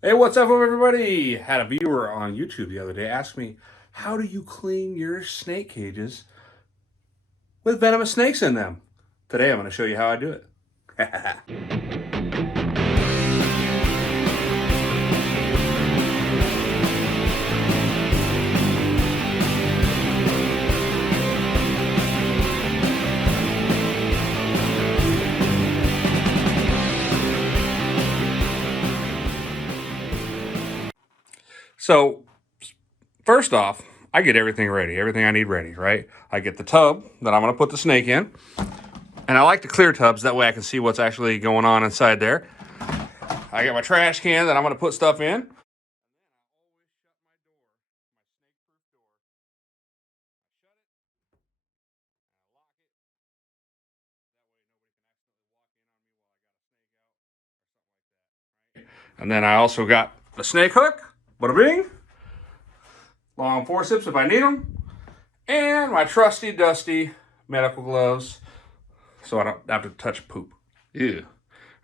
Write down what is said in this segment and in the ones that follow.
Hey, what's up, everybody? Had a viewer on YouTube the other day ask me, how do you clean your snake cages with venomous snakes in them? Today, I'm going to show you how I do it. So, first off, I get everything ready, everything I need ready, right? I get the tub that I'm going to put the snake in. And I like the clear tubs, that way I can see what's actually going on inside there. I got my trash can that I'm going to put stuff in. And then I also got the snake hook, bada bing, long forceps if I need them, and my trusty dusty medical gloves so I don't have to touch poop. Ew.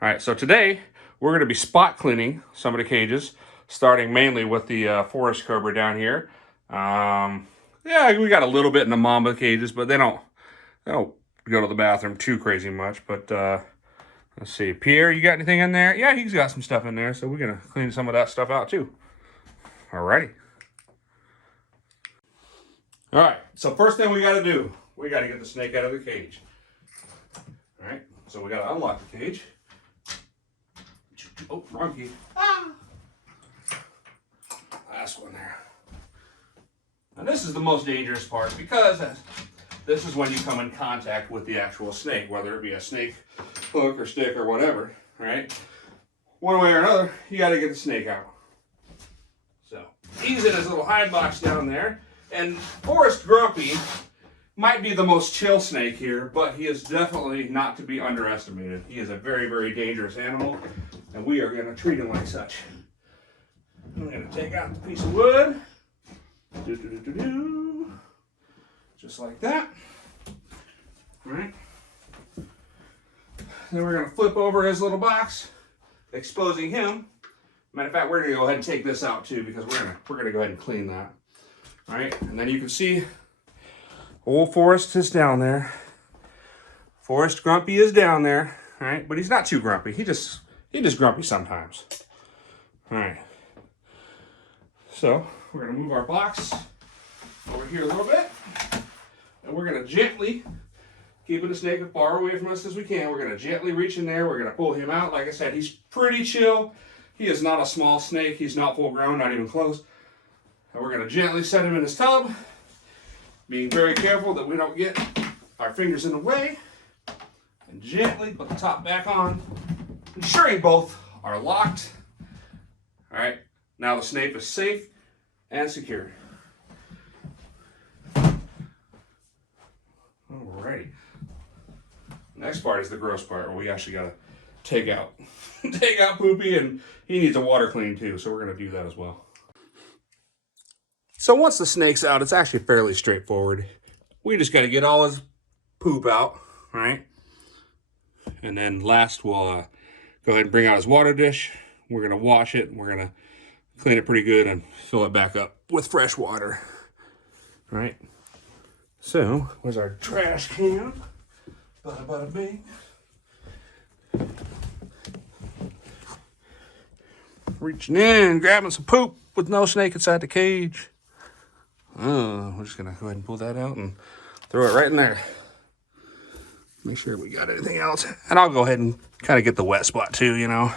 All right, so today we're going to be spot cleaning some of the cages, starting mainly with the forest cobra down here. Yeah, we got a little bit in the mamba cages, but they don't go to the bathroom too crazy much. But let's see, Pierre, you got anything in there? Yeah, he's got some stuff in there, so we're going to clean some of that stuff out too. Alrighty. All right, so first thing we got to do, we got to get the snake out of the cage. All right, so we got to unlock the cage. Oh, wrong key. Ah. Last one there. And this is the most dangerous part because this is when you come in contact with the actual snake, whether it be a snake hook or stick or whatever, right? One way or another, you got to get the snake out. So he's in his little hide box down there, and Forest Grumpy might be the most chill snake here, but he is definitely not to be underestimated. He is a very, very dangerous animal, and we are going to treat him like such. I'm going to take out the piece of wood. Just like that. All right. Then we're going to flip over his little box, exposing him. Matter of fact, we're going to go ahead and take this out too, because we're going to go ahead and clean that. All right, and then you can see old Forest is down there. Forest Grumpy is down there. All right, but he's not too grumpy. He just grumpy sometimes. All right. So we're going to move our box over here a little bit, and we're going to gently, keeping the snake as far away from us as we can, we're going to gently reach in there. We're going to pull him out. Like I said, he's pretty chill. He is not a small snake. He's not full grown, not even close. And we're going to gently set him in his tub, being very careful that we don't get our fingers in the way, and gently put the top back on, ensuring both are locked. All right, now the snake is safe and secure. Alrighty. Next part is the gross part where we actually got to take out Poopy, and he needs a water clean too, so we're going to do that as well. So once the snake's out, it's actually fairly straightforward. We just got to get all his poop out, right? And then last, we'll go ahead and bring out his water dish. We're going to wash it, and we're going to clean it pretty good and fill it back up with fresh water, right? So, where's our trash can? Bada bada bing. Reaching in, grabbing some poop with no snake inside the cage. We're just gonna go ahead and pull that out and throw it right in there. Make sure we got anything else. And I'll go ahead and kind of get the wet spot too, you know.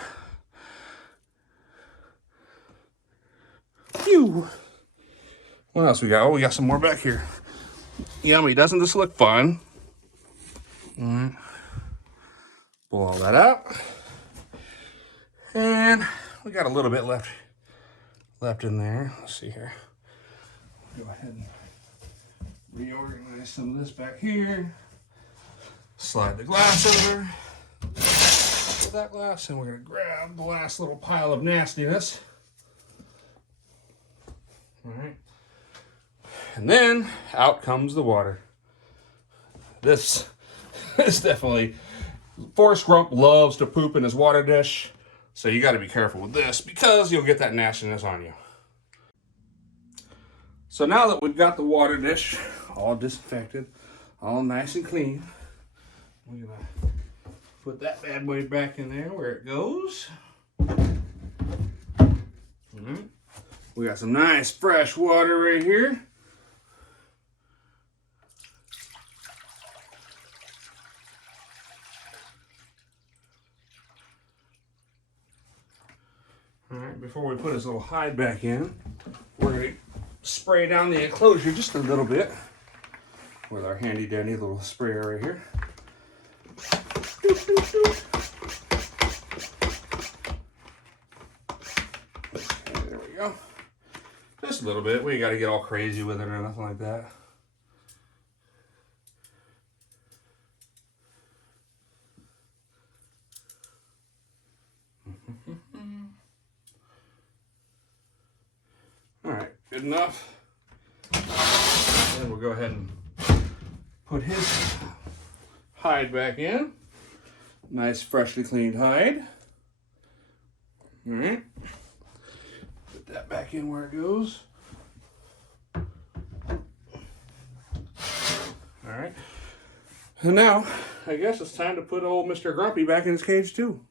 Phew. What else we got? Oh, we got some more back here. Yummy, doesn't this look fun? All right. Pull all that out. And we got a little bit left in there. Let's see here. Go ahead and reorganize some of this back here. Slide the glass over. Put that glass, and we're going to grab the last little pile of nastiness. All right. And then out comes the water. This is definitely, Forest Grump loves to poop in his water dish. So you got to be careful with this because you'll get that nastiness on you. So now that we've got the water dish all disinfected, all nice and clean, we're going to put that bad boy back in there where it goes. We got some nice fresh water right here. All right, before we put his little hide back in, we're going to spray down the enclosure just a little bit with our handy dandy little sprayer right here. Doop, doop, doop. Okay, there we go. Just a little bit. We ain't got to get all crazy with it or nothing like that. All right, good enough. Then we'll go ahead and put his hide back in. Nice, freshly cleaned hide. All right. Put that back in where it goes. All right. And now, I guess it's time to put old Mr. Grumpy back in his cage too.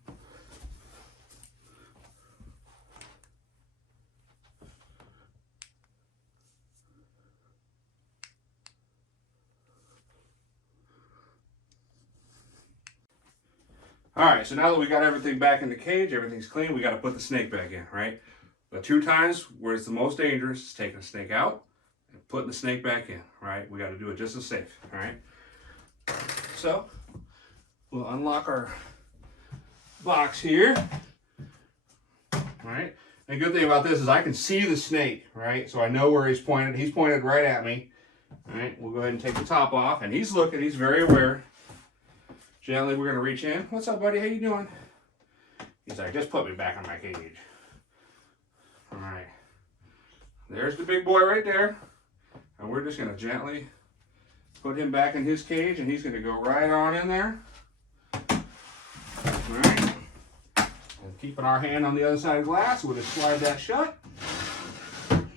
All right, so now that we got everything back in the cage, everything's clean, we got to put the snake back in, right? The 2 times where it's the most dangerous is taking the snake out and putting the snake back in, right? We got to do it just as safe, all right? So, we'll unlock our box here, all right? And the good thing about this is I can see the snake, right? So I know where he's pointed. He's pointed right at me, all right? We'll go ahead and take the top off, and he's looking, he's very aware. Gently, we're going to reach in. What's up, buddy? How you doing? He's like, just put me back in my cage. All right. There's the big boy right there. And we're just going to gently put him back in his cage, and he's going to go right on in there. All right. And keeping our hand on the other side of the glass, we'll just slide that shut. Aaron.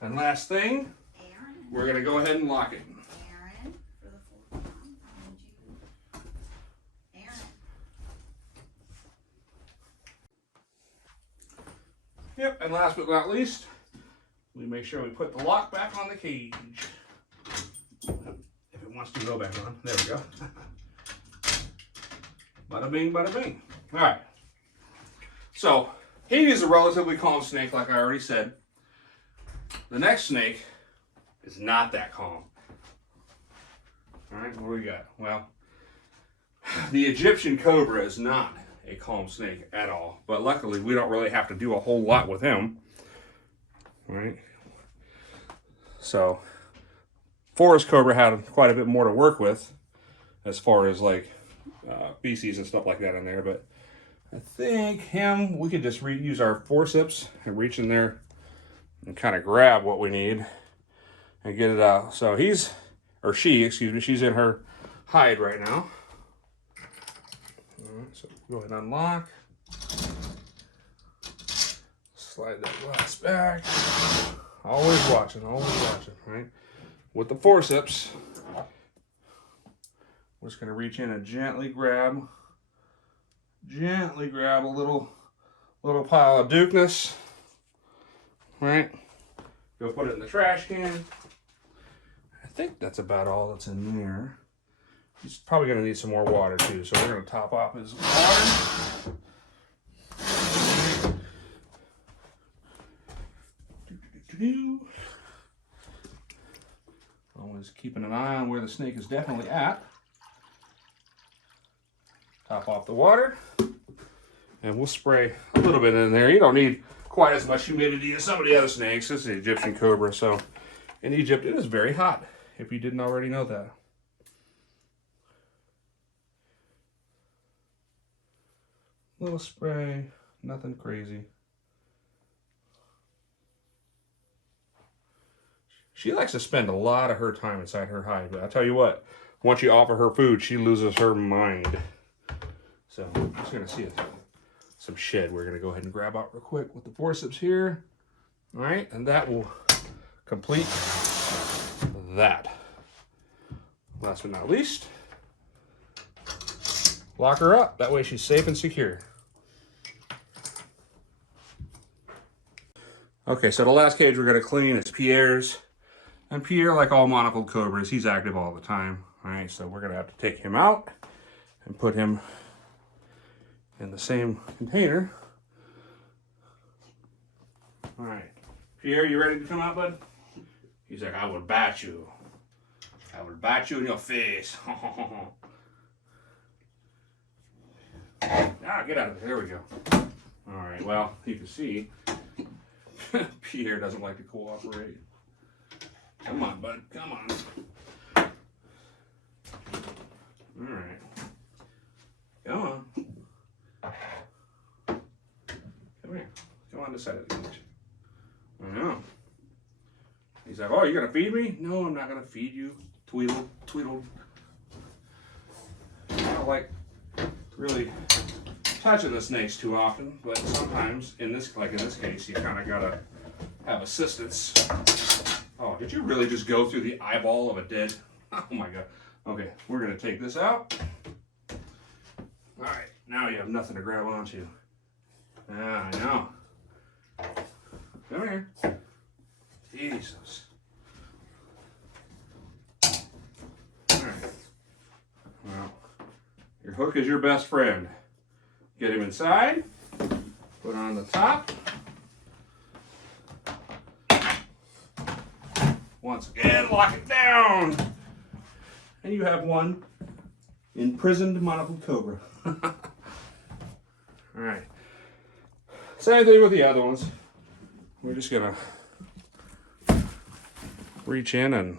And last thing, Aaron. we're going to go ahead and lock it. Aaron, for the 4th time, I need you. Aaron. Yep, and last but not least, we make sure we put the lock back on the cage. If it wants to go back on. There we go. Bada bing, bada bing. All right. So, he is a relatively calm snake, like I already said. The next snake is not that calm. All right, what do we got? Well, the Egyptian cobra is not a calm snake at all, but luckily we don't really have to do a whole lot with him. All right. So, forest cobra had quite a bit more to work with as far as like feces and stuff like that in there, but I think him, we could just use our forceps and reach in there and kind of grab what we need and get it out. So he's, or she, excuse me, she's in her hide right now. All right, so go ahead and unlock. Slide that glass back. Always watching, right? With the forceps, we're just gonna reach in and gently grab a little pile of Dukeness, right? Go put it in the trash can. I think that's about all that's in there. He's probably gonna need some more water too, so we're gonna top off his water. Always keeping an eye on where the snake is definitely at. Top off the water, and we'll spray a little bit in there. You don't need quite as much humidity as some of the other snakes. This is the Egyptian cobra, so in Egypt it is very hot, if you didn't already know that. Little spray, nothing crazy. She likes to spend a lot of her time inside her hide, but I tell you what, once you offer her food, she loses her mind. So I'm just gonna some shed we're going to go ahead and grab out real quick with the forceps here. All right, and that will complete that. Last but not least, lock her up. That way she's safe and secure. Okay, so the last cage we're going to clean is Pierre's. And Pierre, like all monocled cobras, he's active all the time. All right, so we're going to have to take him out and put him in the same container. All right, Pierre, you ready to come out, bud? He's like, I would bat you. I would bat you in your face. Ah, get out of there. There we go. All right, well, you can see Pierre doesn't like to cooperate. Come on, bud. Come on. All right. Come on. Come here. Come on this side of the cage. I know. He's like, oh, you're going to feed me? No, I'm not going to feed you. Tweedle, tweedle. I don't like really touching the snakes too often, but sometimes, like in this case, you kind of got to have assistance. Oh, did you really just go through the eyeball of a dead? Oh my God. Okay, we're going to take this out. All right, now you have nothing to grab onto. Ah, I know. Come here. Jesus. All right. Well, your hook is your best friend. Get him inside. Put on the top. Once again, lock it down. And you have one imprisoned monocled cobra. All right. Same thing with the other ones. We're just gonna reach in and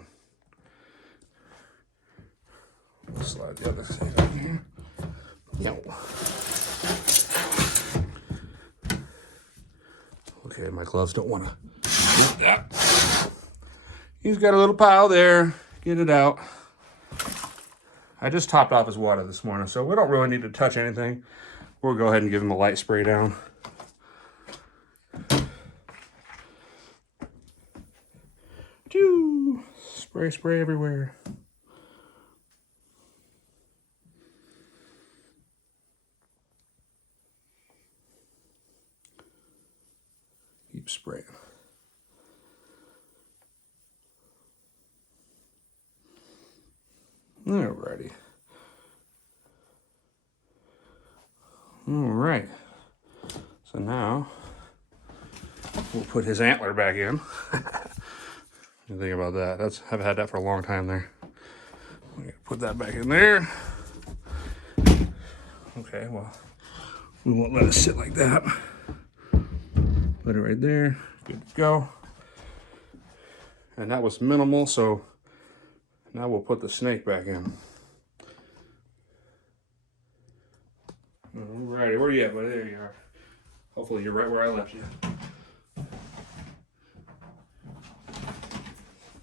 slide the other side up here. Yo. Okay, my gloves don't want to get that. He's got a little pile there. Get it out. I just topped off his water this morning, so we don't really need to touch anything. We'll go ahead and give him a light spray down. Choo! Spray, spray everywhere. Keep spraying. Alrighty. Alright. So now we'll put his antler back in. You think about that? I've had that for a long time there. I'm gonna put that back in there. Okay, well, we won't let it sit like that. Put it right there. Good to go. And that was minimal, so now we'll put the snake back in. Alrighty, where are you at, buddy? There you are. Hopefully you're right where I left you.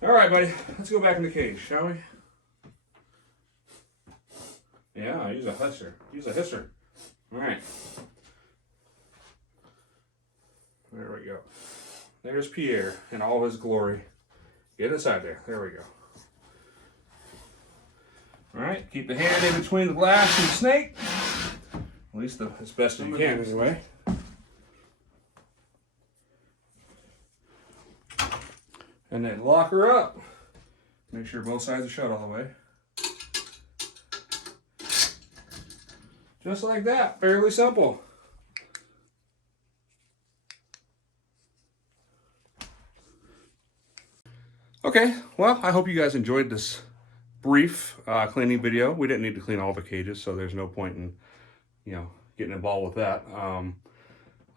Alright, buddy. Let's go back in the cage, shall we? Yeah, use a hisser. Use a hisser. Alright. There we go. There's Pierre in all his glory. Get inside there. There we go. Alright, keep the hand in between the glass and the snake. At least as best as you can, anyway. And then lock her up. Make sure both sides are shut all the way. Just like that. Fairly simple. Okay, well, I hope you guys enjoyed this brief cleaning video. We didn't need to clean all the cages, so there's no point in, getting involved with that.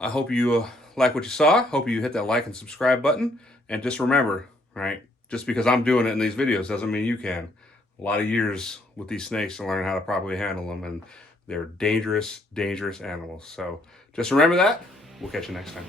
I hope you like what you saw. Hope you hit that like and subscribe button. And just remember, right, just because I'm doing it in these videos doesn't mean you can. A lot of years with these snakes to learn how to properly handle them, and they're dangerous, dangerous animals. So just remember that. We'll catch you next time.